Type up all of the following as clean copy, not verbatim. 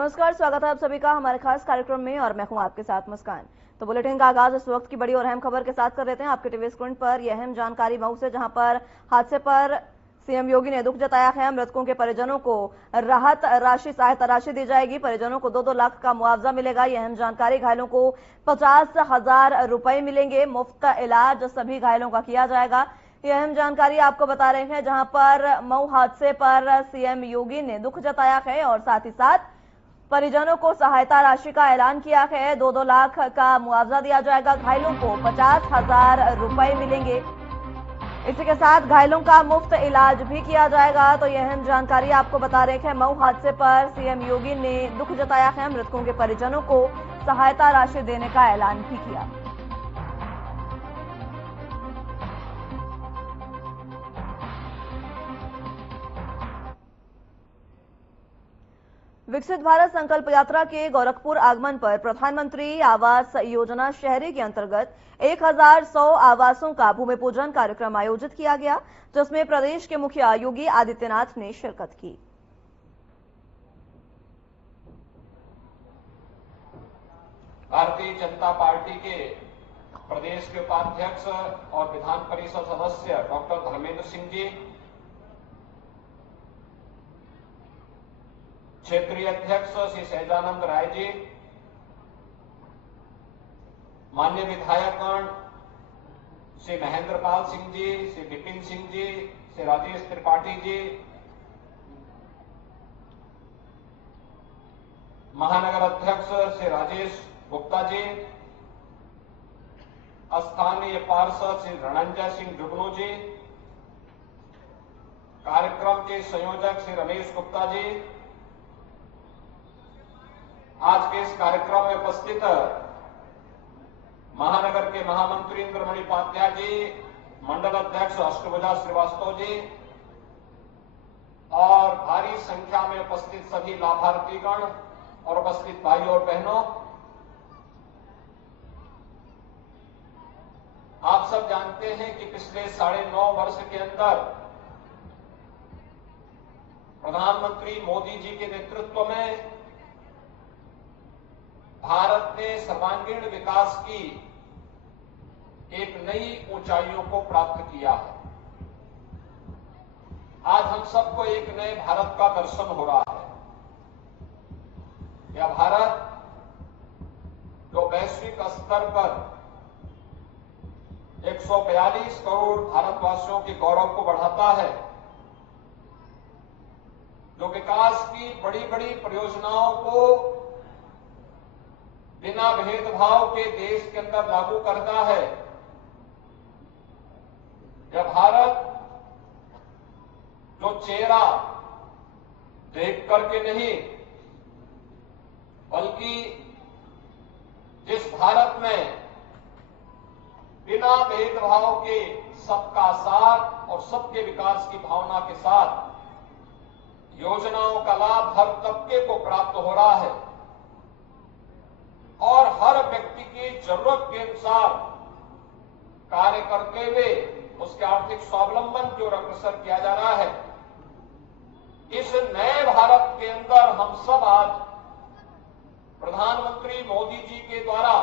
नमस्कार, स्वागत है आप सभी का हमारे खास कार्यक्रम में और मैं हूं आपके साथ मुस्कान। तो बुलेटिन का आगाज इस वक्त की बड़ी और अहम खबर के साथ कर लेते हैं। आपके टीवी स्क्रीन पर यह अहम जानकारी मऊ से, जहां पर हादसे पर सीएम योगी ने दुख जताया है। मृतकों के परिजनों को राहत राशि, सहायता राशि दी जाएगी। परिजनों को 2-2 लाख का मुआवजा मिलेगा। यह अहम जानकारी। घायलों को 50,000 रुपए मिलेंगे। मुफ्त इलाज सभी घायलों का किया जाएगा। यह अहम जानकारी आपको बता रहे हैं, जहां पर मऊ हादसे पर सीएम योगी ने दुख जताया है और साथ ही साथ परिजनों को सहायता राशि का ऐलान किया है। 2-2 लाख का मुआवजा दिया जाएगा। घायलों को 50,000 रुपए मिलेंगे। इसी के साथ घायलों का मुफ्त इलाज भी किया जाएगा। तो यह अहम जानकारी आपको बता रहे हैं। मऊ हादसे पर सीएम योगी ने दुख जताया है। मृतकों के परिजनों को सहायता राशि देने का ऐलान भी किया। विकसित भारत संकल्प यात्रा के गोरखपुर आगमन पर प्रधानमंत्री आवास योजना शहरी के अंतर्गत 1100 आवासों का भूमि पूजन कार्यक्रम आयोजित किया गया, जिसमें प्रदेश के मुखिया योगी आदित्यनाथ ने शिरकत की। भारतीय जनता पार्टी के प्रदेश के उपाध्यक्ष और विधान परिषद सदस्य डॉक्टर धर्मेंद्र सिंह जी, क्षेत्रीय अध्यक्ष श्री सहजानंद राय जी, माननीय विधायकगण श्री महेंद्र पाल सिंह जी, श्री विपिन सिंह जी, श्री राजेश त्रिपाठी जी, महानगर अध्यक्ष श्री राजेश गुप्ता जी, स्थानीय पार्षद श्री रणंजय सिंह जुगनू जी, कार्यक्रम के संयोजक श्री रमेश गुप्ता जी, आज के इस कार्यक्रम में उपस्थित महानगर के महामंत्री इंद्रमणि उपाध्याय जी, मंडल अध्यक्ष अष्टभुजा श्रीवास्तव जी और भारी संख्या में उपस्थित सभी लाभार्थीगण और उपस्थित भाई और बहनों, आप सब जानते हैं कि पिछले 9.5 वर्ष के अंदर प्रधानमंत्री मोदी जी के नेतृत्व में भारत ने सर्वांगीण विकास की एक नई ऊंचाइयों को प्राप्त किया है। आज हम सबको एक नए भारत का दर्शन हो रहा है। यह भारत जो वैश्विक स्तर पर 142 करोड़ भारतवासियों के गौरव को बढ़ाता है, जो विकास की बड़ी बड़ी परियोजनाओं को बिना भेदभाव के देश के अंदर लागू करता है, यह भारत जो चेहरा देख करके नहीं, बल्कि जिस भारत में बिना भेदभाव के सबका साथ और सबके विकास की भावना के साथ योजनाओं का लाभ हर तबके को प्राप्त हो रहा है और हर व्यक्ति की जरूरत के अनुसार कार्य करते हुए उसके आर्थिक स्वावलंबन की ओर अग्रसर किया जा रहा है। इस नए भारत के अंदर हम सब आज प्रधानमंत्री मोदी जी के द्वारा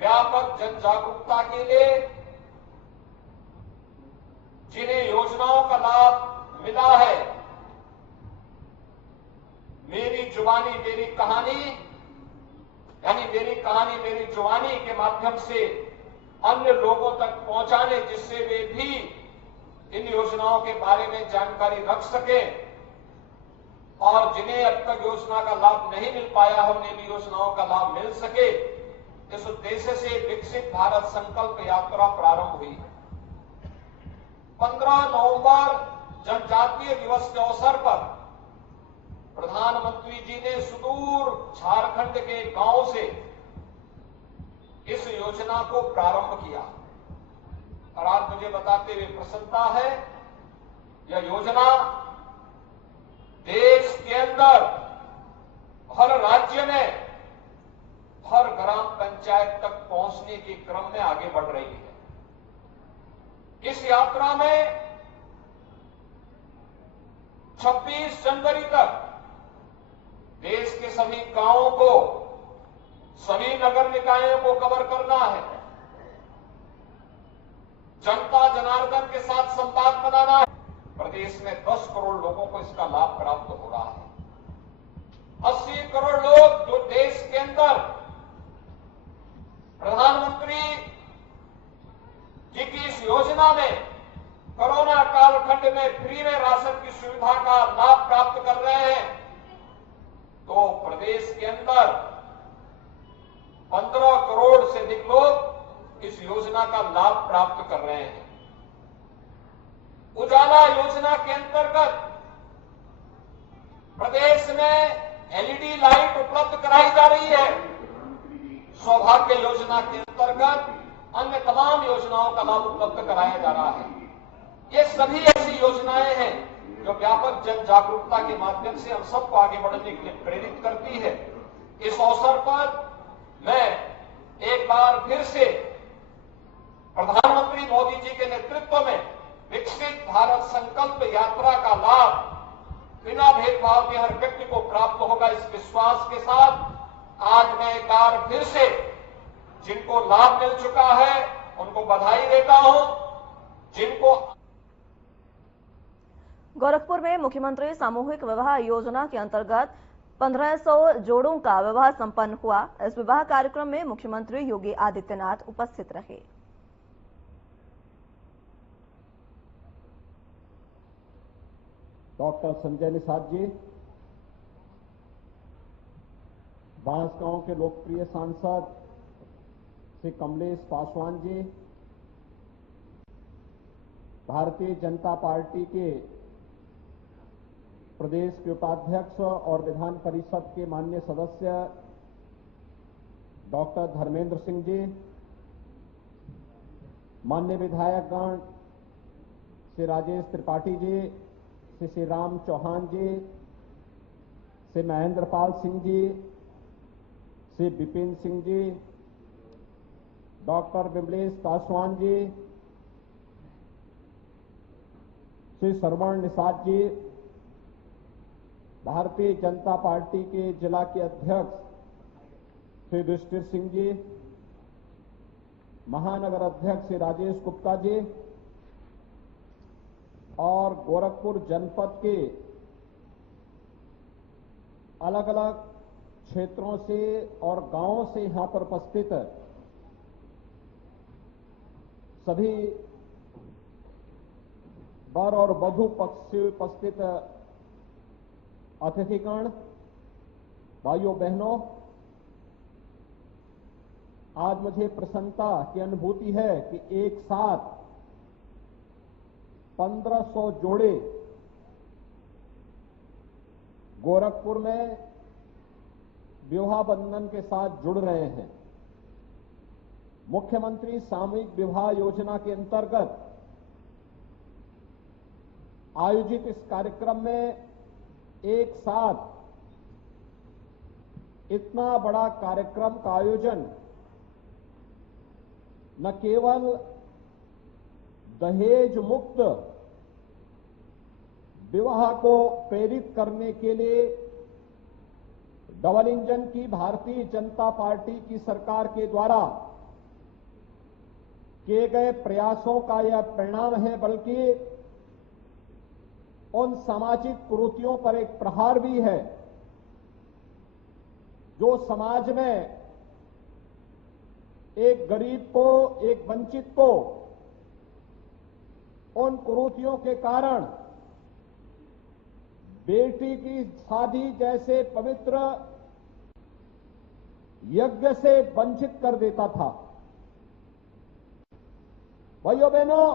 व्यापक जन जागरूकता के लिए जिन्हें योजनाओं का लाभ मिला है, मेरी जुबानी मेरी कहानी यानी मेरी कहानी मेरी जुबानी के माध्यम से अन्य लोगों तक पहुंचाने, जिससे वे भी इन योजनाओं के बारे में जानकारी रख सके और जिन्हें अब तक योजना का लाभ नहीं मिल पाया है उन्हें भी योजनाओं का लाभ मिल सके। इस उद्देश्य से विकसित भारत संकल्प यात्रा प्रारंभ हुई है। 15 नवंबर जनजातीय दिवस के अवसर पर प्रधानमंत्री जी ने सुदूर झारखंड के गांव से इस योजना को प्रारंभ किया और आज मुझे बताते हुए प्रसन्नता है, यह योजना देश के अंदर हर राज्य में हर ग्राम पंचायत तक पहुंचने के क्रम में आगे बढ़ रही है। इस यात्रा में 26 जनवरी तक देश के सभी गांवों को, सभी नगर निकायों को कवर करना है। जनता जनार्दन के साथ संवाद बनाना है। प्रदेश में 10 करोड़ लोगों को इसका लाभ प्राप्त हो रहा है। 80 करोड़ लोग जो देश के अंदर प्रधानमंत्री जी की इस योजना में कोरोना कालखंड में फ्री में राशन की सुविधा का लाभ प्राप्त कर रहे हैं, तो प्रदेश के अंदर 15 करोड़ से अधिक लोग इस योजना का लाभ प्राप्त कर रहे हैं। उजाला योजना के अंतर्गत प्रदेश में एलईडी लाइट उपलब्ध कराई जा रही है। सौभाग्य योजना के अंतर्गत अन्य तमाम योजनाओं का लाभ उपलब्ध कराया जा रहा है। ये सभी ऐसी योजनाएं हैं जो व्यापक जन जागरूकता के माध्यम से हम सबको आगे बढ़ने के लिए प्रेरित करती है। इस अवसर पर मैं एक बार फिर से प्रधानमंत्री मोदी जी के नेतृत्व में विकसित भारत संकल्प यात्रा का लाभ बिना भेदभाव के हर व्यक्ति को प्राप्त होगा, इस विश्वास के साथ आज मैं एक बार फिर से जिनको लाभ मिल चुका है उनको बधाई देता हूं। जिनको गोरखपुर में मुख्यमंत्री सामूहिक विवाह योजना के अंतर्गत 1500 जोड़ों का विवाह संपन्न हुआ। इस विवाह कार्यक्रम में मुख्यमंत्री योगी आदित्यनाथ उपस्थित रहे। डॉक्टर संजय निषाद जी, बांसगांव के लोकप्रिय सांसद श्री कमलेश पासवान जी, भारतीय जनता पार्टी के प्रदेश के उपाध्यक्ष और विधान परिषद के माननीय सदस्य डॉक्टर धर्मेंद्र सिंह जी, माननीय विधायकगण श्री राजेश त्रिपाठी जी, श्री राम चौहान जी, श्री महेंद्र पाल सिंह जी, श्री विपिन सिंह जी, डॉक्टर विमलेश पासवान जी, श्री श्रवण निषाद जी, भारतीय जनता पार्टी के जिला के अध्यक्ष श्री युधिष्ठिर सिंह जी, महानगर अध्यक्ष श्री राजेश गुप्ता जी और गोरखपुर जनपद के अलग अलग क्षेत्रों से और गांवों से यहां पर उपस्थित सभी वर और वधू पक्ष से उपस्थित अतिथिगण, भाइयों बहनों, आज मुझे प्रसन्नता की अनुभूति है कि एक साथ 1500 जोड़े गोरखपुर में विवाह बंधन के साथ जुड़ रहे हैं। मुख्यमंत्री सामूहिक विवाह योजना के अंतर्गत आयोजित इस कार्यक्रम में एक साथ इतना बड़ा कार्यक्रम का आयोजन न केवल दहेज मुक्त विवाह को प्रेरित करने के लिए डबल इंजन की भारतीय जनता पार्टी की सरकार के द्वारा किए गए प्रयासों का यह परिणाम है, बल्कि उन सामाजिक कुरीतियों पर एक प्रहार भी है जो समाज में एक गरीब को, एक वंचित को उन कुरीतियों के कारण बेटी की शादी जैसे पवित्र यज्ञ से वंचित कर देता था। भाइयों बहनों,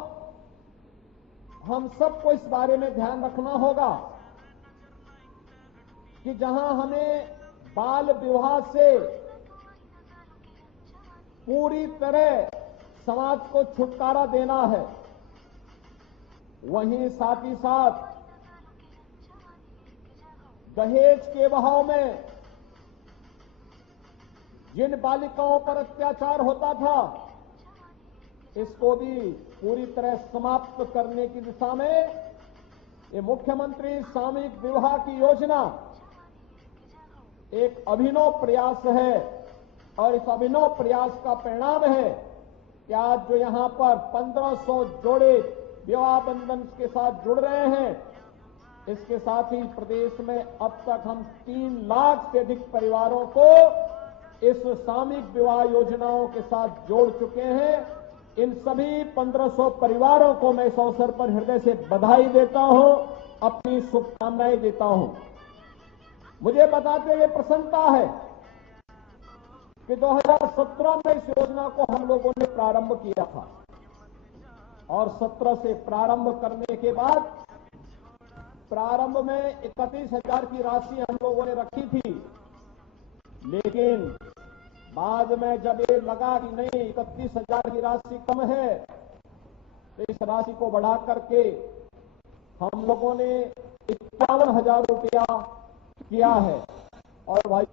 हम सबको इस बारे में ध्यान रखना होगा कि जहां हमें बाल विवाह से पूरी तरह समाज को छुटकारा देना है, वहीं साथ ही साथ दहेज के बहाव में जिन बालिकाओं पर अत्याचार होता था, इसको भी पूरी तरह समाप्त करने की दिशा में ये मुख्यमंत्री सामूहिक विवाह की योजना एक अभिनव प्रयास है और इस अभिनव प्रयास का परिणाम है कि आज जो यहां पर 1500 जोड़े विवाह बंधन के साथ जुड़ रहे हैं, इसके साथ ही प्रदेश में अब तक हम 3 लाख से अधिक परिवारों को इस सामूहिक विवाह योजनाओं के साथ जोड़ चुके हैं। इन सभी 1500 परिवारों को मैं इस अवसर पर हृदय से बधाई देता हूं, अपनी शुभकामनाएं देता हूं। मुझे बताते हुए प्रसन्नता है कि 2017 में इस योजना को हम लोगों ने प्रारंभ किया था और 17 से प्रारंभ करने के बाद प्रारंभ में 31,000 की राशि हम लोगों ने रखी थी, लेकिन बाद में जब ये लगा कि नहीं 31,000 की राशि कम है, तो इस राशि को बढ़ा करके हम लोगों ने 51,000 रुपया किया है। और भाई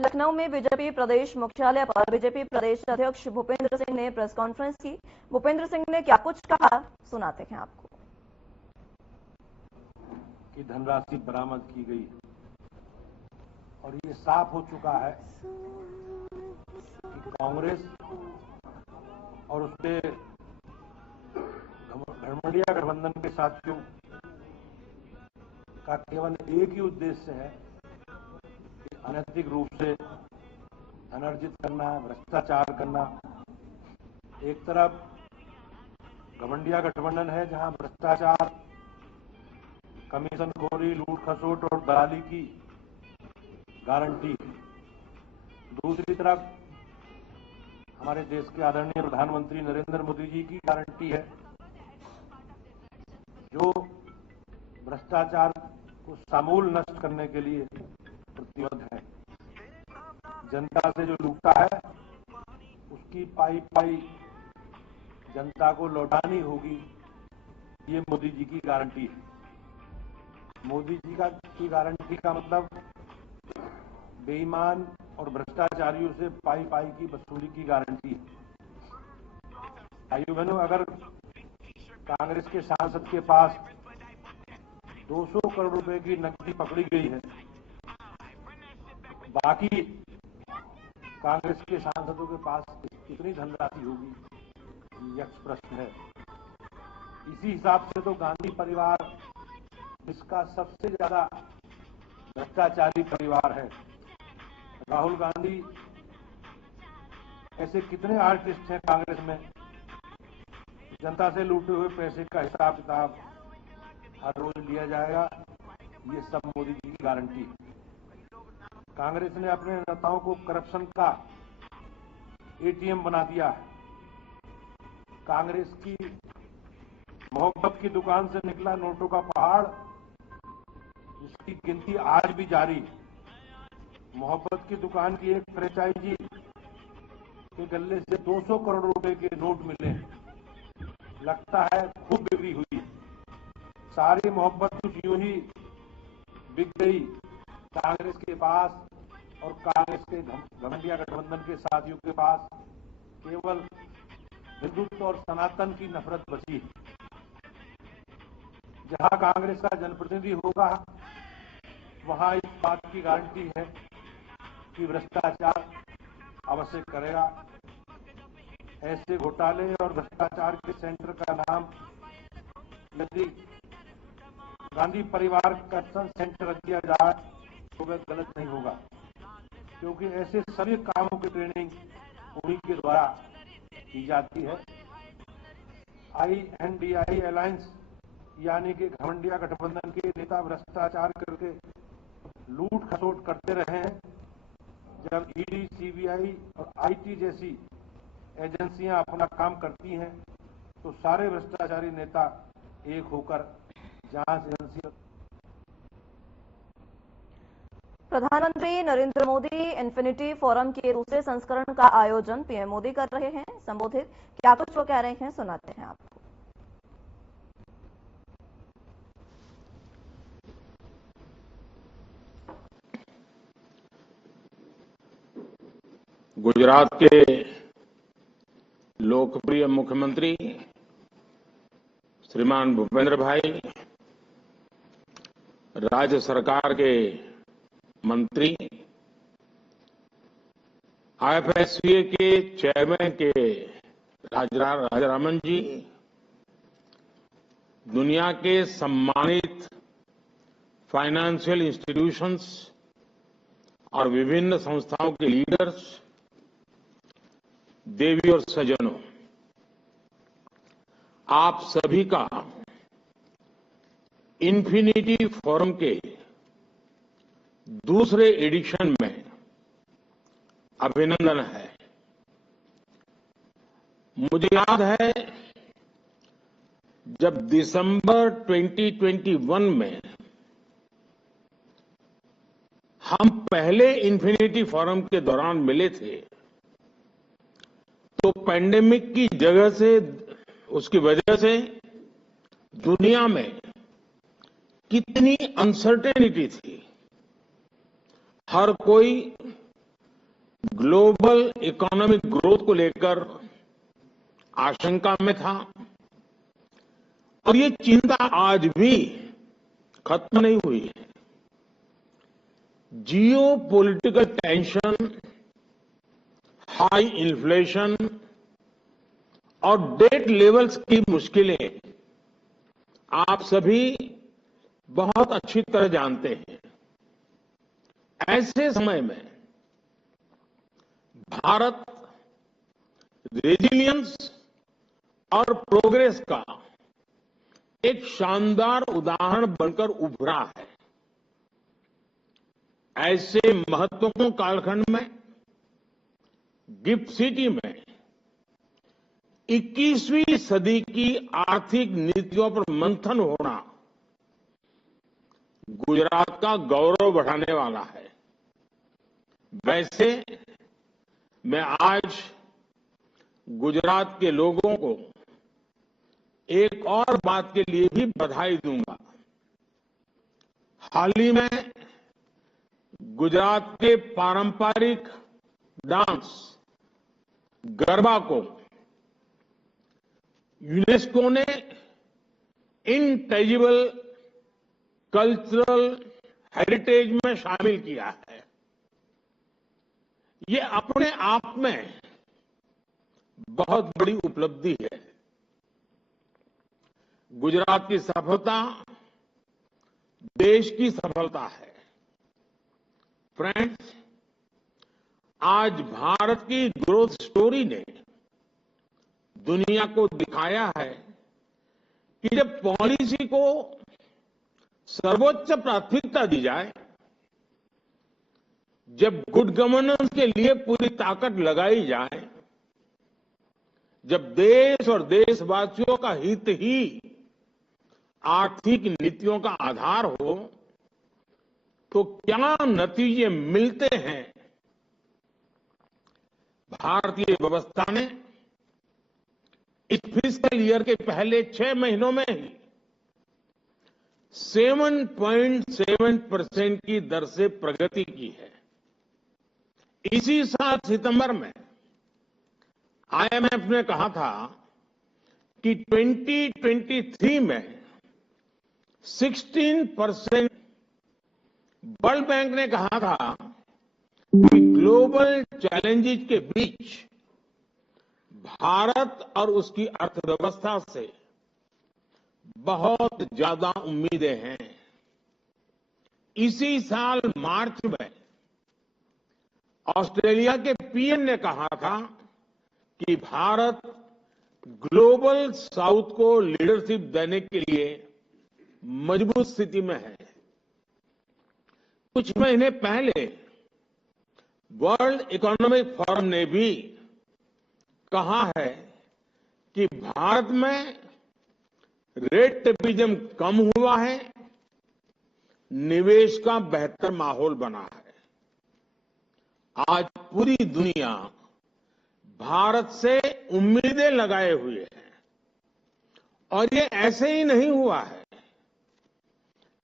लखनऊ में बीजेपी प्रदेश मुख्यालय पर बीजेपी प्रदेश अध्यक्ष भूपेंद्र सिंह ने प्रेस कॉन्फ्रेंस की। भूपेंद्र सिंह ने क्या कुछ कहा, सुनाते हैं आपको। की धनराशि बरामद की गई और ये साफ हो चुका है कि कांग्रेस और उसके घमंडिया गठबंधन के साथियों का केवल एक ही उद्देश्य है कि अनैतिक रूप से धन अर्जित करना, भ्रष्टाचार करना। एक तरफ घमंडिया गठबंधन है जहां भ्रष्टाचार, कमीशनखोरी, लूट खसोट और दलाली की गारंटी। दूसरी तरफ हमारे देश के आदरणीय प्रधानमंत्री नरेंद्र मोदी जी की गारंटी है, जो भ्रष्टाचार को समूल नष्ट करने के लिए प्रतिबद्ध है। जनता से जो लूटता है उसकी पाई पाई जनता को लौटानी होगी, ये मोदी जी की गारंटी है। मोदी जी की गारंटी का मतलब बेईमान और भ्रष्टाचारियों से पाई पाई की वसूली की गारंटी है। भाइयों बहनों, अगर कांग्रेस के सांसद के पास 200 करोड़ रुपए की नकदी पकड़ी गई है, बाकी कांग्रेस के सांसदों के पास कितनी धनराशि होगी, यह प्रश्न है। इसी हिसाब से तो गांधी परिवार जिसका सबसे ज्यादा भ्रष्टाचारी परिवार है, राहुल गांधी ऐसे कितने आर्टिस्ट हैं कांग्रेस में, जनता से लूटे हुए पैसे का हिसाब किताब हर रोज लिया जाएगा। ये सब मोदी जी की गारंटी है। कांग्रेस ने अपने नेताओं को करप्शन का एटीएम बना दिया है। कांग्रेस की मोहब्बत की दुकान से निकला नोटों का पहाड़, जिसकी गिनती आज भी जारी। मोहब्बत की दुकान की एक फ्रेंचाइजी के गले से 200 करोड़ रुपए के नोट मिले, लगता है खूब बिक्री हुई। सारी मोहब्बत कुछ यूं ही बिक गई कांग्रेस के पास, और कांग्रेस के घमंडिया गठबंधन के साथियों के पास केवल हिंदुत्व और सनातन की नफरत बची। जहां कांग्रेस का जनप्रतिनिधि होगा वहां इस बात की गारंटी है कि भ्रष्टाचार अवश्य करेगा। ऐसे घोटाले और भ्रष्टाचार के सेंटर का नाम यदि गांधी परिवार करप्शन सेंटर रख दिया जाए तो वह गलत नहीं होगा, क्योंकि ऐसे सभी कामों की ट्रेनिंग उन्हीं के द्वारा की जाती है। INDI अलायंस यानी कि घमंडिया गठबंधन के नेता भ्रष्टाचार करके लूट खसोट करते रहे हैं। जब ईडी, सीबीआई और IT जैसी एजेंसियां अपना काम करती हैं तो सारे भ्रष्टाचारी नेता एक होकर जांच एजेंसी। प्रधानमंत्री नरेंद्र मोदी इन्फिनिटी फोरम के दूसरे संस्करण का आयोजन पीएम मोदी कर रहे हैं। संबोधित क्या कुछ वो कह रहे हैं, सुनाते हैं आपको। गुजरात के लोकप्रिय मुख्यमंत्री श्रीमान भूपेंद्र भाई राज्य सरकार के मंत्री, आईएफएससीए के चेयरमैन के राजारामन जी, दुनिया के सम्मानित फाइनेंशियल इंस्टीट्यूशंस और विभिन्न संस्थाओं के लीडर्स, देवी और सज्जनों, आप सभी का इन्फिनिटी फोरम के दूसरे एडिशन में अभिनंदन है। मुझे याद है जब दिसंबर 2021 में हम पहले इन्फिनिटी फोरम के दौरान मिले थे, तो पैंडेमिक की उसकी वजह से दुनिया में कितनी अनसर्टेनिटी थी। हर कोई ग्लोबल इकोनॉमिक ग्रोथ को लेकर आशंका में था और ये चिंता आज भी खत्म नहीं हुई है। जियो पॉलिटिकल टेंशन, हाई इन्फ्लेशन और डेट लेवल्स की मुश्किलें आप सभी बहुत अच्छी तरह जानते हैं। ऐसे समय में भारत रेजिलियंस और प्रोग्रेस का एक शानदार उदाहरण बनकर उभरा है। ऐसे महत्वपूर्ण कालखंड में गिफ्ट सिटी में 21वीं सदी की आर्थिक नीतियों पर मंथन होना गुजरात का गौरव बढ़ाने वाला है। वैसे मैं आज गुजरात के लोगों को एक और बात के लिए भी बधाई दूंगा। हाल ही में गुजरात के पारंपरिक डांस गरबा को यूनेस्को ने इंटेजिबल कल्चरल हेरिटेज में शामिल किया है। ये अपने आप में बहुत बड़ी उपलब्धि है। गुजरात की सफलता देश की सफलता है। फ्रेंड्स, आज भारत की ग्रोथ स्टोरी ने दुनिया को दिखाया है कि जब पॉलिसी को सर्वोच्च प्राथमिकता दी जाए, जब गुड गवर्नेंस के लिए पूरी ताकत लगाई जाए, जब देश और देशवासियों का हित ही आर्थिक नीतियों का आधार हो, तो क्या नतीजे मिलते हैं। भारतीय व्यवस्था ने इस फिस्कल ईयर के पहले 6 महीनों में ही 7.7% की दर से प्रगति की है। इसी साल सितंबर में आईएमएफ ने कहा था कि 2023 में 16%, वर्ल्ड बैंक ने कहा था कि ग्लोबल चैलेंजेस के बीच भारत और उसकी अर्थव्यवस्था से बहुत ज्यादा उम्मीदें हैं। इसी साल मार्च में ऑस्ट्रेलिया के पीएम ने कहा था कि भारत ग्लोबल साउथ को लीडरशिप देने के लिए मजबूत स्थिति में है। कुछ महीने पहले वर्ल्ड इकोनॉमिक फोरम ने भी कहा है कि भारत में रेट टेपिज्म कम हुआ है, निवेश का बेहतर माहौल बना है। आज पूरी दुनिया भारत से उम्मीदें लगाए हुए है और ये ऐसे ही नहीं हुआ है।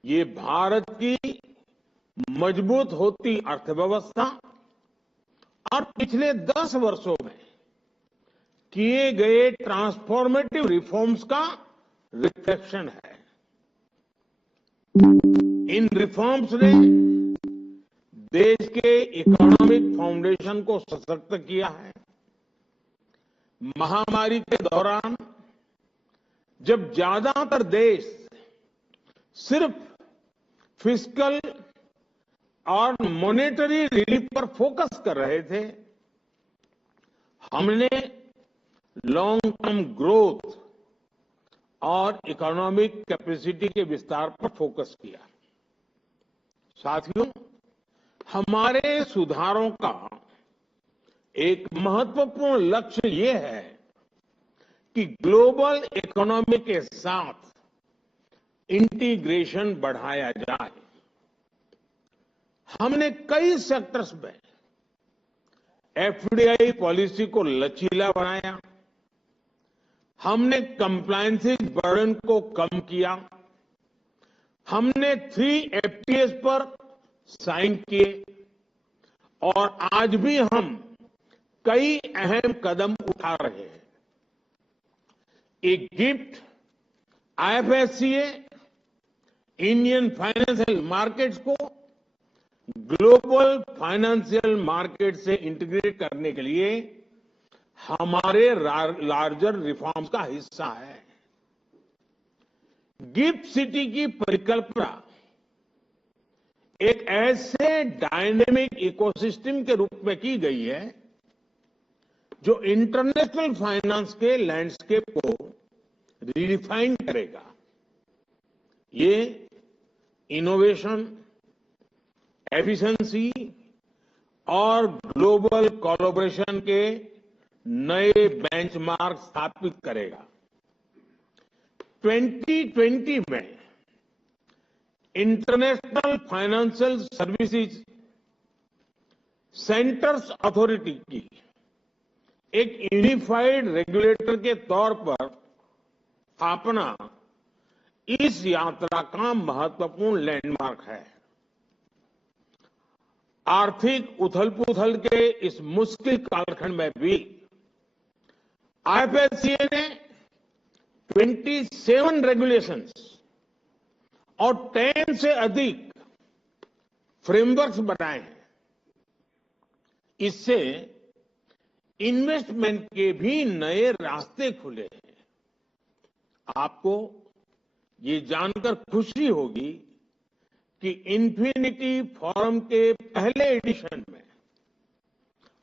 ये भारत की मजबूत होती अर्थव्यवस्था और पिछले 10 वर्षों में किए गए ट्रांसफॉर्मेटिव रिफॉर्म्स का रिफ्लेक्शन है। इन रिफॉर्म्स ने देश के इकोनॉमिक फाउंडेशन को सशक्त किया है। महामारी के दौरान जब ज्यादातर देश सिर्फ फिस्कल और मॉनेटरी रिलीफ पर फोकस कर रहे थे, हमने लॉन्ग टर्म ग्रोथ और इकोनॉमिक कैपेसिटी के विस्तार पर फोकस किया। साथियों, हमारे सुधारों का एक महत्वपूर्ण लक्ष्य ये है कि ग्लोबल इकोनॉमी के साथ इंटीग्रेशन बढ़ाया जाए। हमने कई सेक्टर्स में एफडीआई पॉलिसी को लचीला बनाया, हमने कंप्लायंसेस बर्डन को कम किया, हमने 3 FTAs पर साइन किए और आज भी हम कई अहम कदम उठा रहे हैं। एक gift IFSCA Indian financial markets को ग्लोबल फाइनेंशियल मार्केट से इंटीग्रेट करने के लिए हमारे लार्जर रिफॉर्म्स का हिस्सा है। गिफ्ट सिटी की परिकल्पना एक ऐसे डायनेमिक इकोसिस्टम के रूप में की गई है जो इंटरनेशनल फाइनेंस के लैंडस्केप को रिडिफाइन करेगा। ये इनोवेशन, एफिशिएंसी और ग्लोबल कोलैबोरेशन के नए बेंचमार्क स्थापित करेगा। 2020 में international financial services centres authority की एक यूनिफाइड रेगुलेटर के तौर पर स्थापना इस यात्रा का महत्वपूर्ण लैंडमार्क है। आर्थिक उथल-पुथल के इस मुश्किल कालखंड में भी IFSCA ने 27 रेगुलेशंस और 10 से अधिक फ्रेमवर्क्स बनाए हैं। इससे इन्वेस्टमेंट के भी नए रास्ते खुले हैं। आपको ये जानकर खुशी होगी कि इन्फिनिटी फोरम के पहले एडिशन में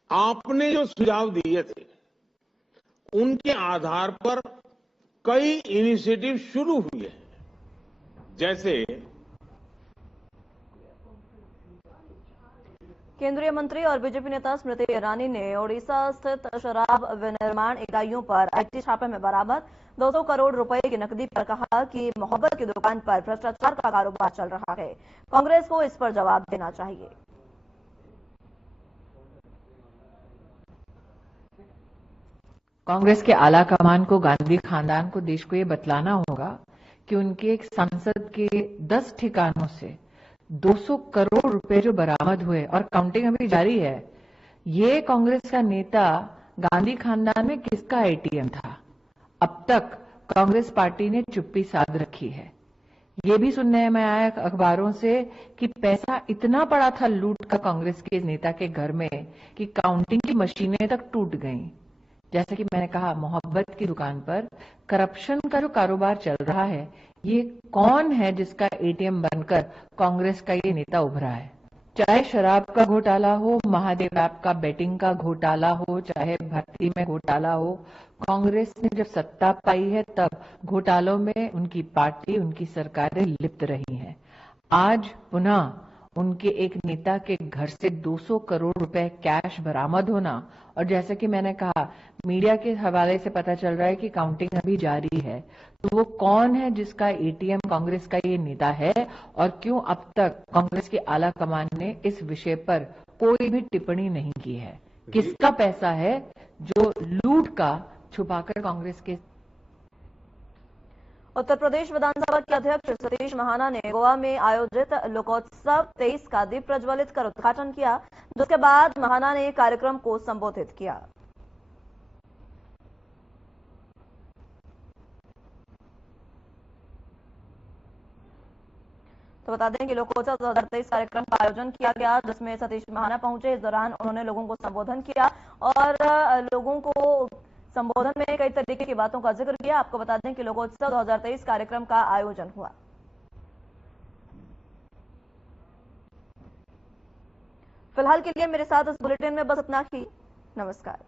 आपने जो सुझाव दिए थे, उनके आधार पर कई इनिशिएटिव शुरू हुए हैं। जैसे केंद्रीय मंत्री और बीजेपी नेता स्मृति ईरानी ने ओडिशा स्थित शराब विनिर्माण इकाइयों पर IT छापे में बरामद 200 करोड़ रुपए की नकदी पर कहा कि मोहब्बत की दुकान पर भ्रष्टाचार का कारोबार चल रहा है। कांग्रेस को इस पर जवाब देना चाहिए। कांग्रेस के आला कमान को, गांधी खानदान को, देश को ये बतलाना होगा कि उनके एक सांसद के 10 ठिकानों से 200 करोड़ रुपए जो बरामद हुए और काउंटिंग अभी जारी है, ये कांग्रेस का नेता गांधी खानदान में किसका ATM था? अब तक कांग्रेस पार्टी ने चुप्पी साध रखी है। ये भी सुनने में आया अखबारों से कि पैसा इतना पड़ा था लूट का कांग्रेस के नेता के घर में कि काउंटिंग की मशीनें तक टूट गईं। जैसा कि मैंने कहा, मोहब्बत की दुकान पर करप्शन का जो कारोबार चल रहा है, ये कौन है जिसका ATM बनकर कांग्रेस का ये नेता उभरा है? चाहे शराब का घोटाला हो, महादेव ऐप का बेटिंग का घोटाला हो, चाहे भर्ती में घोटाला हो, कांग्रेस ने जब सत्ता पाई है तब घोटालों में उनकी पार्टी, उनकी सरकारें लिप्त रही हैं। आज पुनः उनके एक नेता के घर से 200 करोड़ रुपए कैश बरामद होना, और जैसा कि मैंने कहा, मीडिया के हवाले से पता चल रहा है कि काउंटिंग अभी जारी है, तो वो कौन है जिसका ATM कांग्रेस का ये नेता है और क्यों अब तक कांग्रेस की आला कमान ने इस विषय पर कोई भी टिप्पणी नहीं की है? किसका पैसा है जो लूट का छुपाकर कांग्रेस के? उत्तर प्रदेश विधानसभा के अध्यक्ष सतीश महाना ने गोवा में आयोजित लोकोत्सव 23 का दीप प्रज्वलित कर उद्घाटन किया, जिसके बाद महाना ने कार्यक्रम को संबोधित किया। तो बता दें कि लोकोत्सव 2023 कार्यक्रम का आयोजन किया गया, जिसमें सतीश महाना पहुंचे। इस दौरान उन्होंने लोगों को संबोधन किया और लोगों को संबोधन में कई तरीके की बातों का जिक्र किया। आपको बता दें कि लोकोत्सव 2023 कार्यक्रम का आयोजन हुआ। फिलहाल के लिए मेरे साथ इस बुलेटिन में बस इतना ही। नमस्कार।